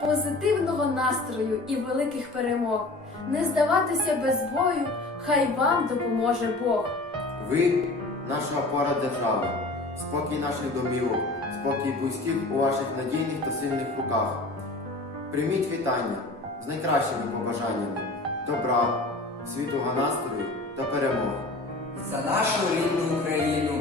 позитивного настрою і великих перемог. Не здаватися без бою, хай вам допоможе Бог. Ви наша опора держави, спокій наших домівок, спокій близьких у ваших надійних та сильних руках. Прийміть вітання з найкращими побажаннями, добра, світлого настрою та перемоги. За нашу рідну Україну,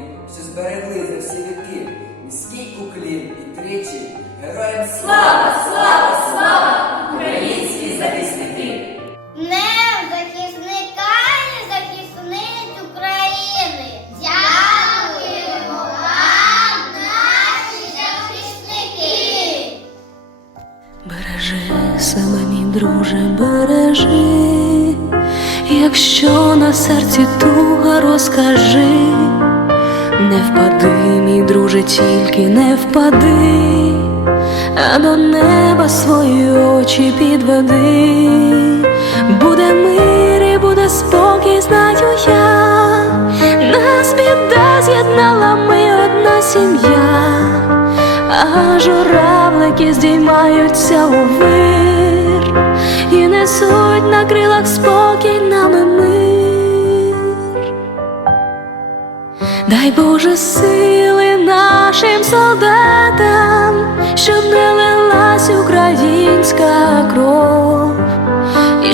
слава, слава, слава, українські захисники! Днем захисника і захисниць України. Дякуємо вам, наші захисники. Бережи себе, мій друже, бережи, якщо на серці туга розкажи, не впади, мій друже, тільки не впади, а до неба свої очі підведи, буде мир і буде спокій, знаю я, нас біда з'єднала ми одна сім'я. А журавлики здіймаються у вир і несуть на крилах спокій нами мир. Дай Боже сили нашим солдатам,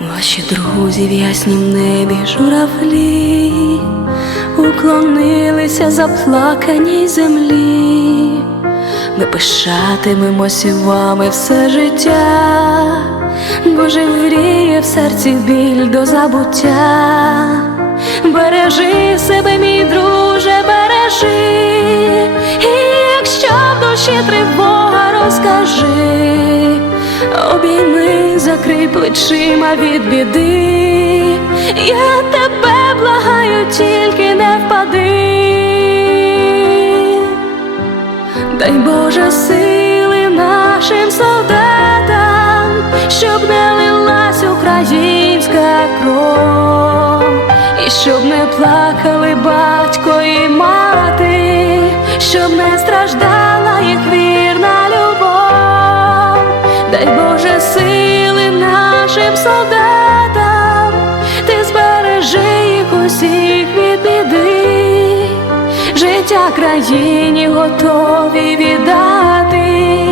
Ваші друзі в яснім небі журавлі уклонилися заплаканій землі. Ми пишатимемося вами все життя, бо живріє в серці біль до забуття. Закрий плечима від біди, я тебе благаю, тільки не впади. Дай Боже сили нашим солдатам, щоб не лилась українська кров, і щоб не плакали батько життя країні готові віддати,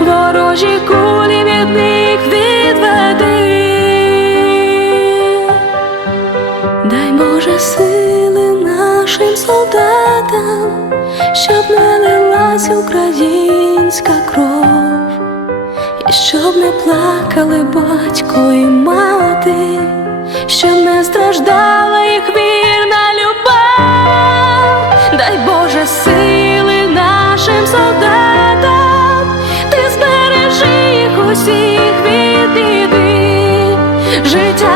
ворожі кулі від них відведи. Дай Боже сили нашим солдатам, щоб не лилась українська кров, і щоб не плакали батько і мати, щоб не страждала солдатам, ти збережи їх усіх від біди, життя